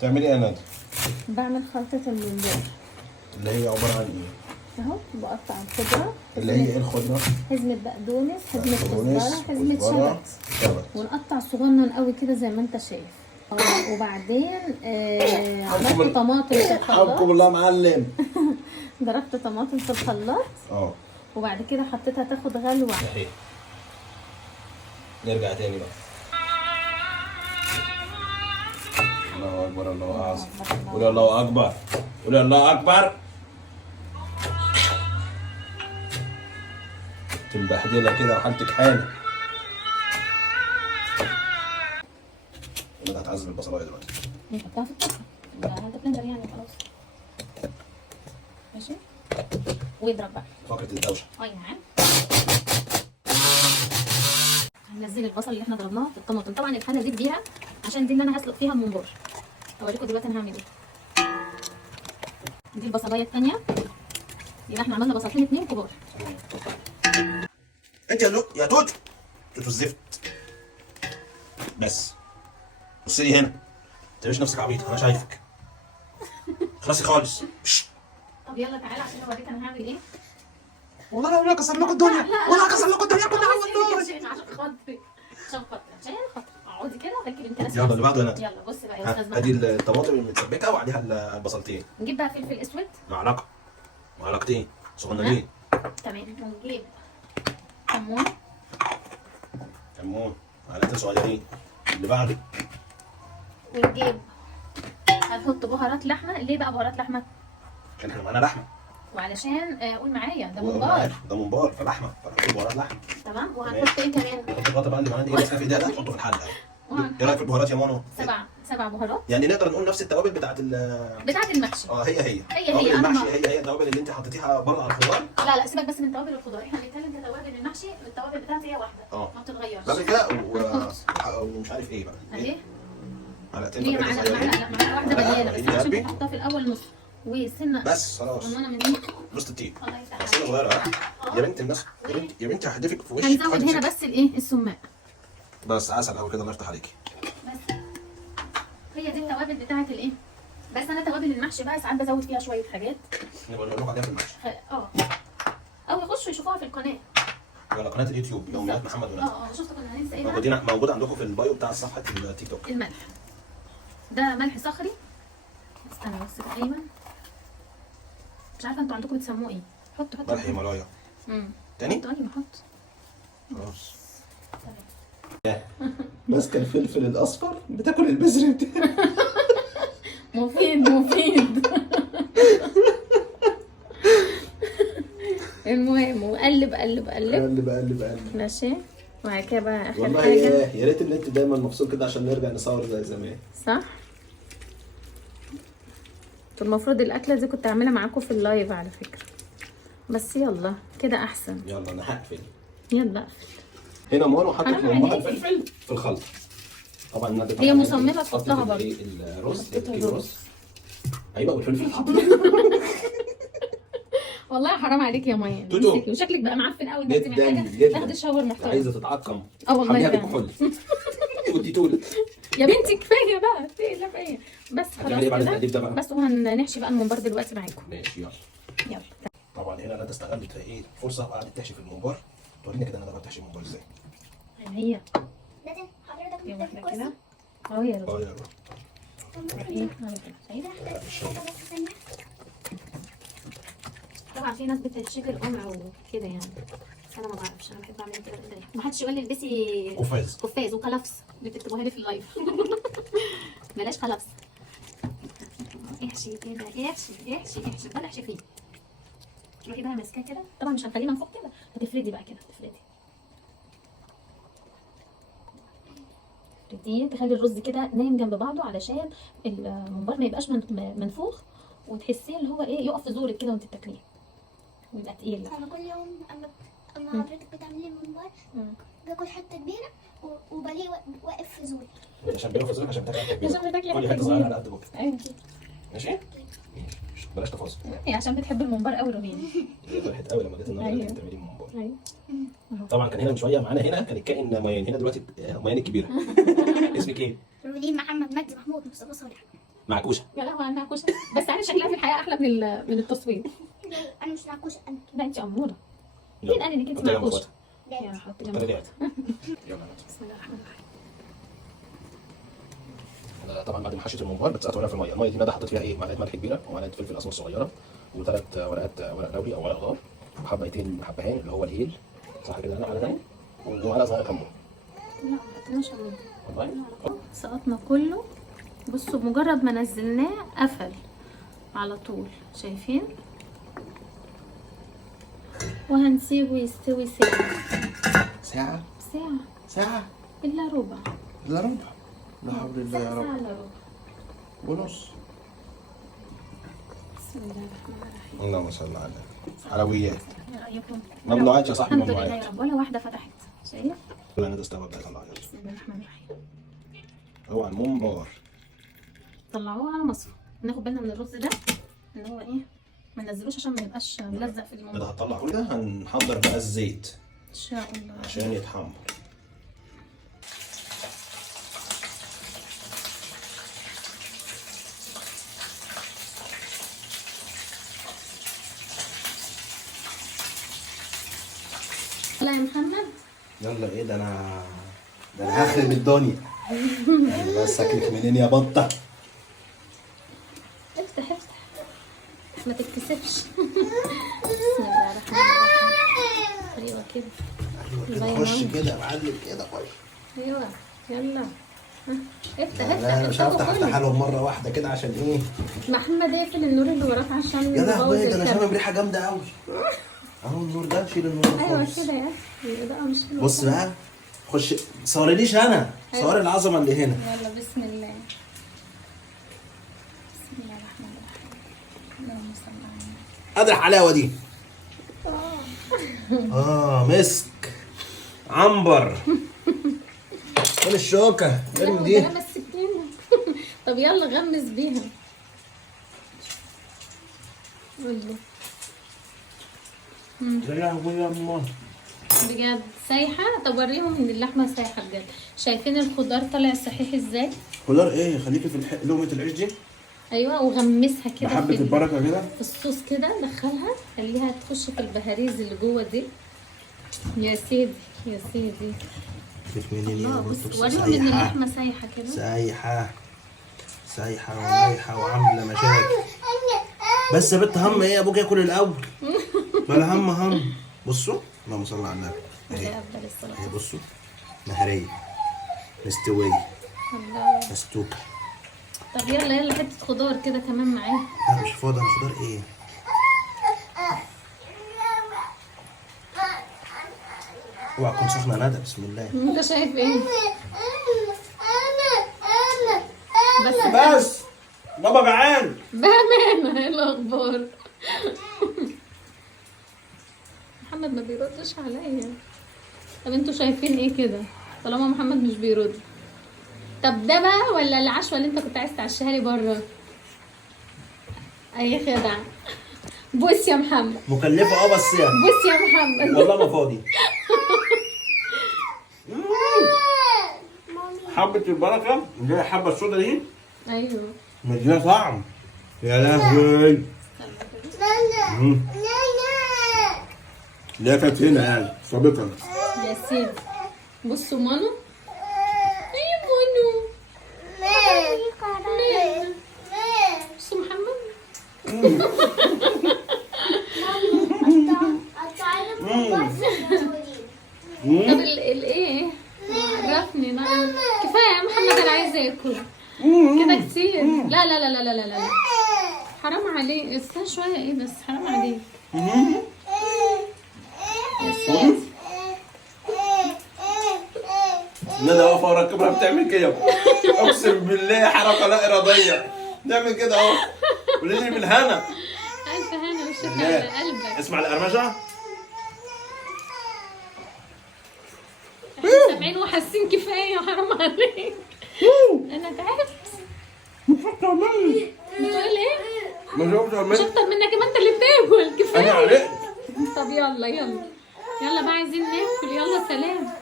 تعملي ايه يا ندى؟ بعمل خلطة الممبار اللي هي عبارة عن ايه؟ اهو. بقطع الخضرة، اللي هي ايه الخضرة؟ حزمة بقدونس، حزمة بقدونس، كزبرة، حزمة كزبرة، شبت، ونقطع صغنن قوي كده زي ما انت شايف. وبعدين عملت طماطم في حبكم الخلاط. الله معلم. ضربت طماطم في الخلاط وبعد كده حطيتها تاخد غلوة. اهي نرجع تاني بقى. الله اكبر، الله اعظم. قولي الله اكبر، قولي الله اكبر. تنبهدلة كده وحالتك حالة. انا هتعذب البصلايه دلوقتي. نحطها في الطاسة. هذا بلندر يعني خلاص. ماشي. ويضرب بقى. فقرة الدوشة. اي نعم. هننزل البصل اللي احنا ضربناه في الطماطم. طبعا الحله دي كبيره عشان دي اللي انا هسلق فيها الممبار. اوريكم دلوقتي انا هعمل ايه. دي البصلايه الثانيه. يبقى احنا عملنا بصلتين 2 كبار. انت يا توت الزفت. بس بصي لي هنا، ما تعمليش نفسك عبيط، انا شايفك. خلاصي خالص. طب يلا تعالى عشان اوريك انا هعمل ايه. والله انا هكسر لكم الدنيا، والله هكسر لكم الدنيا كلها والله. عشان خاطري، عشان خاطري اقعدي كده وخليكي بنت ناس. يلا اللي بعده يا ندى. يلا بص بقى يا استاذ. ادي الطماطم المتسبكه وعليها البصلتين. نجيب بقى فلفل اسود معلقتين صغننين. تمام. ونجيب كمون معلقتين صغيرين. اللي بعده ونجيب هنحط بهارات لحمه. ليه بقى بهارات لحمه؟ عشان احنا معانا لحمه، وعلشان قول معايا ده ممبار. ده ممبار فلحمه، فنحط بهارات لحمه. تمام. وهنحط ايه كمان؟ نحط الغطا بقى اللي معانا دي ماسكه في ايديها ده، نحطه في الحله. ايه رايك في البهارات يا مانو؟ 7 بهارات. يعني نقدر نقول نفس التوابل بتاعت المحشي. هي هي المحشي، هي التوابل اللي انت حطيتيها بره على الخضار. لا سيبك بس من توابل الخضار، احنا بنتكلم كتوابل المحشي. التوابل بتاعتي هي واحده ما بتتغيرش. بعد كده ومش عارف ايه بقى. اهي معلقتين هي معلقه واحده مليانه بس عشان بحطها في الاول نص وسنه بس خلاص. من ايه؟ نص التين. الله يفتح سنه صغيره. يا بنت الناس، يا بنتي هحدفك في وشك. هنزود هنا بس الايه؟ السماق. بس عسل قوي كده، الله يفتح عليكي. بس هي دي التوابل بتاعت الايه. بس انا توابل المحشي بقى ساعات بزود فيها شويه حاجات. نبقى نقول لكم عليها في المحشي. او يخشوا يشوفوها في القناه. على قناه اليوتيوب يوميات محمد ولاد. شفت كنا هننسى ايه؟ موجود عندكم في البايو بتاع صفحه التيك توك. الملح ده ملح صخري. استنى بس كده. ايوه مش عارفه انتوا عندكم بتسموه ايه. حط ملح هيمالايا. تاني؟ طيب حط. خلاص. ماسكه الفلفل الاصفر بتاكل البذر بتاعه. مفيد. المهم وقلب ماشي. وبعد كده بقى اخر والله حاجه. يا ريت ان انت دايما مبسوط كده عشان نرجع نصور زي زمان. صح. المفروض الاكله دي كنت اعملها معاكم في اللايف على فكره، بس يلا كده احسن. يلا انا هقفل. يلا اقفل. هنا مانو حطت لامها الفلفل في الخلطه. طبعا هي مصممه تحطها برضه. الرز الرز. ايوه والفلفل حط. والله حرام عليك يا ميان. توتو شكلك بقى معفن قوي. انت محتاجه تاخدي شاور محترم. عايزه تتعقم. والله خليها بكحول. ودي تول يا بنتي كفايه بقى. لا فايه بس خلاص كده. بس وهنحشي بقى الممبار دلوقتي معاكم. ماشي يلا. طبعا هنا انا استغلت ايه الفرصه وقعدت تحشي في الممبار. تورينا كده انا بتحشي الممبار ازاي. هي حضرتك كده اهو يا رب. طبعا في ناس بتشكل قمع وكده يعني. انا ما بعرفش، انا بحب اعمل كده بايديا. ما حدش يقول لي البسي قفاز وكلفس اللي بتكتبوها لي في اللايف. بلاش خلاص. احشي كده، احشي بقى احشي فيه. تروحي بقى ماسكاه كده. طبعا مش هنخليه منفوخ كده، هتفردي بقى كده. تفرديه تخلي الرز كده نايم جنب بعضه علشان الممبار ما يبقاش منفوخ، وتحسيه اللي هو ايه يقف في زورك كده وانت بتاكليه ويبقى تقيل. انا كل يوم اما حضرتك بتعملي الممبار باكل حته كبيره وبلاقيه واقف في زوري. عشان بيقف في زورك عشان بتاكلي كل حته صغيره على قد بوك. ايوه ماشي. بلاش تفاصيل. هي عشان بتحب الممبار قوي روبين. هي فرحت قوي لما جيت النهارده تعملي ممبار. طبعا كان هنا من شويه معانا هنا كان الكائن ميان. هنا دلوقتي ميان الكبيره. اسمك ايه؟ روبين محمد مجدي محمود مصطفى صالح. معكوشه. يا لهوي على النعكوشه، بس انا شكلها في الحقيقه احلى من التصوير. انا مش نعكوشه انا. لا انت اموره. مين قال انك انت معكوشه؟ لا. يا حط جنبك. يلا بسم الله الرحمن الرحيم. انا طبعا بعد ما حشيت الممبار بتسقط ورقه في الميه. الميه دي ندى حطيت فيها ايه؟ معلقه ملح كبيره ومعلقه فلفل اسمر صغيره وثلاث ورق لوري او ورق غار وحبتين حبهان اللي هو الهيل صح كده؟ انا على ده ومعلقه صغيره كمون. لا ما حطيناش عليه والله سقطنا كله. بصوا بمجرد ما نزلناه قفل على طول، شايفين؟ وهنسيبه يستوي ساعه ساعة إلا ربع. الا ربع. لا حول الله يا ساعة رب. إلا ربع ونص. بسم الله الرحمن الرحيم. اللهم صل على النبي. حلويات ايه رأيكم؟ ممنوعات يا صاحبي، الحمد لله ممنوعات. يا رب، ولا واحدة فتحت. شايف؟ انا ده استوى بقى طلع. بسم الله الرحمن الرحيم. هو على الممبار. طلعوه على مصفى. ناخد بالنا من الرز ده ان هو ايه، ما ننزلوش عشان ما يبقاش ملزق في كده الموضوع. هطلع كل ده. هنحضر بقى الزيت ان شاء الله عشان يتحمر. لا يا محمد. يلا ايه ده؟ انا هخرب الدنيا. يعني بس اكلك منين يا بطه؟ افتح ما تتكسفش. بسم الله الرحمن الرحيم. ايوه كده. ايوه كده خش كده يا معلم كده خش. ايوه يلا. ها، افتح لا انا مش هفتح افتحها لهم مره واحده كده عشان ايه؟ محمد اقفل النور اللي وراك عشان يا لهوي ده انا الكاميرا. شامم ريحه جامده قوي. اهو النور ده، شيل النور ده ايوه خالص. كده يا اخي الاضاءه مش حلوه. بص بقى خش صوريليش انا، صوري العظمه اللي هنا. يلا بسم الله. بسم الله الرحمن الرحيم. اللهم صل على النبي. ادي الحلاوه دي. مسك عنبر. فين الشوكه؟ ارمي دي. ده السكينه. طب يلا غمس بيها. قول له. يا لهوي يا امه بجد سايحه. طب وريهم ان اللحمه سايحه بجد. شايفين الخضار طالع صحيح ازاي؟ خضار ايه؟ خليكي في لقمه العيش دي. ايوه وغمسها كده بحبه البركه كده. في الصوص كده. دخلها خليها تخش في البهاريز اللي جوه دي. يا سيدي يا سيدي. شوف منين يا الله بطه. بص وريهم ان اللحمه سايحه كده. سايحه ورايحه وعامله مشاكل. بس يا بنت هم ايه؟ ابوك ياكل الاول. بلا هم. بصوا اللهم صل على النبي. ده اهي افضل الصلاه. اهي بصوا مهريه مستويه الله. مستوكه. طب يلا حته خضار كده كمان معاه. لا مش فاضي. انا خضار ايه؟ اوعى تكون سخنه يا ندى. بسم الله. انت شايف ايه؟ بس بابا جعان. بأمانة ايه الأخبار؟ محمد ما بيردش عليا. طب انتوا شايفين ايه كده؟ طالما محمد مش بيرد. طب ده بقى ولا العشوة اللي انت كنت عايز تعشيها لي بره؟ اي خدع. بص يا محمد. مكلفه بس يعني. بص يا محمد. والله ما فاضي. حبة البركة اللي هي الحبة السودا دي ايوه. مديها طعم. يا لهوي. لا كانت هنا يعني سابقا. يا سيدي. بصوا مانو. ايه مانو. بصوا محمد. طب الايه؟ عرفني بقى. كفايه يا محمد انا عايزه اكل. كده كتير. لا لا لا لا لا لا لا. حرام عليك. استنى شويه ايه بس حرام عليك. يا سيدي. ندى واقفه ورا الكاميرا بتعمل كده. اقسم بالله حركه لا اراديه. تعمل كده اهو. قولي لي بالهنا. الف هنا وشفا على قلبك. اسمع القرمشه. احنا سامعين وحاسين كفايه حرام عليك. انا تعبت. بتقول ايه؟ مش اكتر منك ما انت اللي بتاكل. كفايه. انا علقت. طب يلا يلا. يلا بقى عايزين ناكل. يلا سلام.